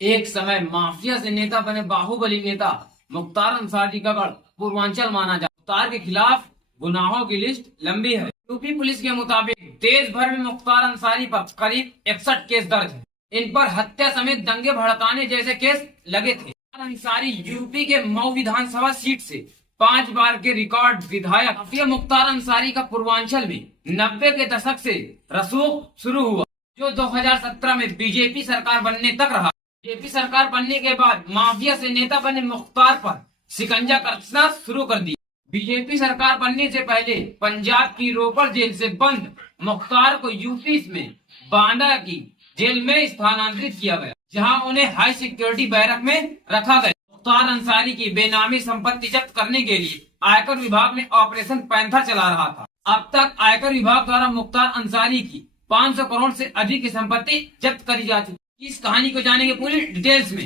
एक समय माफिया से नेता बने बाहुबली नेता मुख्तार अंसारी का गढ़ पूर्वांचल माना जाता। मुख्तार के खिलाफ गुनाहों की लिस्ट लंबी है। यूपी पुलिस के मुताबिक देश भर में मुख्तार अंसारी पर करीब 61 केस दर्ज है। इन पर हत्या समेत दंगे भड़काने जैसे केस लगे थे। अंसारी यूपी के मऊ विधानसभा सीट से 5 बार के रिकॉर्ड विधायक। माफिया मुख्तार अंसारी का पूर्वांचल में 90 के दशक से रसूख शुरू हुआ, जो 2017 में बीजेपी सरकार बनने तक रहा। बीजेपी सरकार बनने के बाद माफिया से नेता बने मुख्तार पर शिकंजा कसना शुरू कर दिया। बीजेपी सरकार बनने से पहले पंजाब की रोपड़ जेल से बंद मुख्तार को यूपी में बांदा की जेल में स्थानांतरित किया गया, जहां उन्हें हाई सिक्योरिटी बैरक में रखा गया। मुख्तार अंसारी की बेनामी संपत्ति जब्त करने के लिए आयकर विभाग ने ऑपरेशन पैंथर चला रहा था। अब तक आयकर विभाग द्वारा मुख्तार अंसारी की 500 करोड़ से अधिक की संपत्ति जब्त करी जा चुकी। इस कहानी को जानेंगे पूरी डिटेल्स में।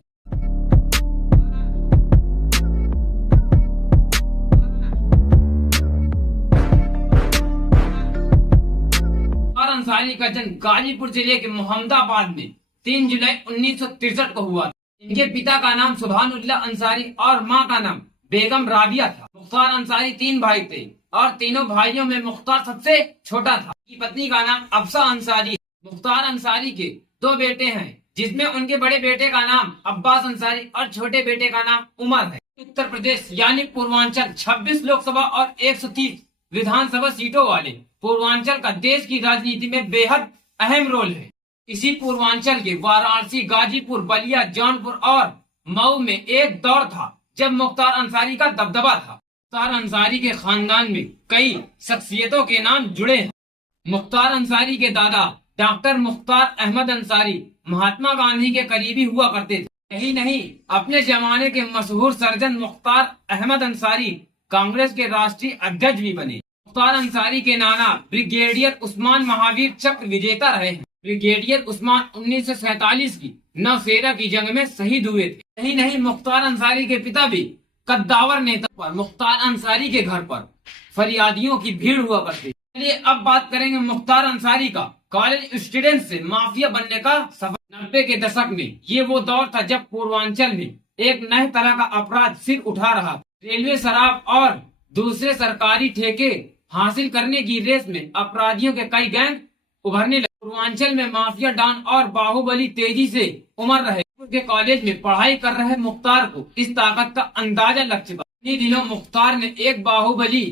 मुख्तार अंसारी का जन्म गाजीपुर जिले के मोहम्मदाबाद में 3 जुलाई 1963 को हुआ। इनके पिता का नाम सुभानुल्लाह अंसारी और मां का नाम बेगम राबिया था। मुख्तार अंसारी 3 भाई थे और तीनों भाइयों में मुख्तार सबसे छोटा था। उनकी पत्नी का नाम अफसा अंसारी। मुख्तार अंसारी के 2 बेटे हैं, जिसमें उनके बड़े बेटे का नाम अब्बास अंसारी और छोटे बेटे का नाम उमर है। उत्तर प्रदेश यानी पूर्वांचल 26 लोकसभा और 130 विधानसभा सीटों वाले पूर्वांचल का देश की राजनीति में बेहद अहम रोल है। इसी पूर्वांचल के वाराणसी, गाजीपुर, बलिया, जौनपुर और मऊ में एक दौर था जब मुख्तार अंसारी का दबदबा था। मुख्तार अंसारी के खानदान में कई शख्सियतों के नाम जुड़े हैं। मुख्तार अंसारी के दादा डॉक्टर मुख्तार अहमद अंसारी महात्मा गांधी के करीबी हुआ करते थे। यही नहीं, अपने जमाने के मशहूर सर्जन मुख्तार अहमद अंसारी कांग्रेस के राष्ट्रीय अध्यक्ष भी बने। मुख्तार अंसारी के नाना ब्रिगेडियर उस्मान महावीर चक्र विजेता रहे हैं। ब्रिगेडियर उस्मान 1947 की नौशेरा की जंग में शहीद हुए थे। यही नहीं, मुख्तार अंसारी के पिता भी कद्दावर नेता पर मुख्तार अंसारी के घर पर फरियादियों की भीड़ हुआ करती। चलिए अब बात करेंगे मुख्तार अंसारी का कॉलेज स्टूडेंट से माफिया बनने का सफर। 90 के दशक में ये वो दौर था जब पूर्वांचल में एक नए तरह का अपराध सिर उठा रहा था। रेलवे, शराब और दूसरे सरकारी ठेके हासिल करने की रेस में अपराधियों के कई गैंग उभरने लगे। पूर्वांचल में माफिया डॉन और बाहुबली तेजी से उमड़ रहे। के कॉलेज में पढ़ाई कर रहे मुख्तार को इस ताकत का अंदाजा लग चुका। इन्हीं दिनों मुख्तार ने एक बाहुबली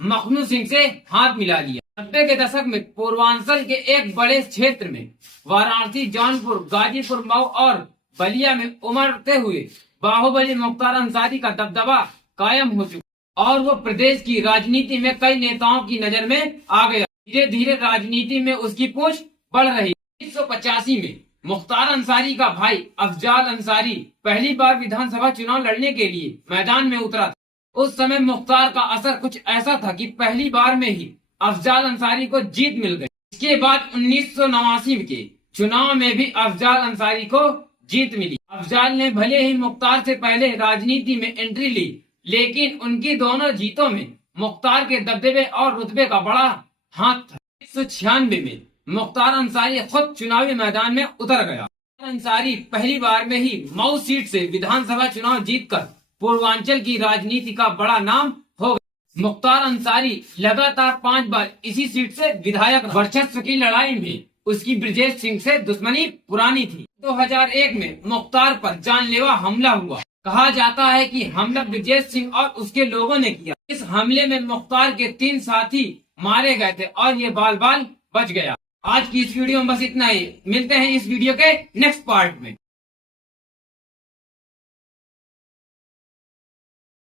मखनू सिंह से हाथ मिला लिया। 90 के दशक में पूर्वांचल के एक बड़े क्षेत्र में वाराणसी, जौनपुर, गाजीपुर, मऊ और बलिया में उमड़ते हुए बाहुबली मुख्तार अंसारी का दबदबा कायम हो चुका और वो प्रदेश की राजनीति में कई नेताओं की नजर में आ गया। धीरे धीरे राजनीति में उसकी पूंछ बढ़ रही। 1985 में मुख्तार अंसारी का भाई अफजाल अंसारी पहली बार विधानसभा चुनाव लड़ने के लिए मैदान में उतरा था। उस समय मुख्तार का असर कुछ ऐसा था कि पहली बार में ही अफजाल अंसारी को जीत मिल गई। इसके बाद 1989 के चुनाव में भी अफजाल अंसारी को जीत मिली। अफजाल ने भले ही मुख्तार से पहले राजनीति में एंट्री ली, लेकिन उनकी दोनों जीतों में मुख्तार के दबदबे और रुतबे का बड़ा हाथ था। 1996 में मुख्तार अंसारी खुद चुनावी मैदान में उतर गया। अंसारी पहली बार में ही मऊ सीट से विधानसभा चुनाव जीतकर पूर्वांचल की राजनीति का बड़ा नाम हो गया। मुख्तार अंसारी लगातार 5 बार इसी सीट से विधायक। वर्चस्व की लड़ाई में उसकी ब्रजेश सिंह से दुश्मनी पुरानी थी। 2001 में मुख्तार पर जानलेवा हमला हुआ। कहा जाता है कि हमला ब्रजेश सिंह और उसके लोगों ने किया। इस हमले में मुख्तार के 3 साथी मारे गए थे और ये बाल बाल बच गया। आज की इस वीडियो में बस इतना ही। मिलते हैं इस वीडियो के नेक्स्ट पार्ट में।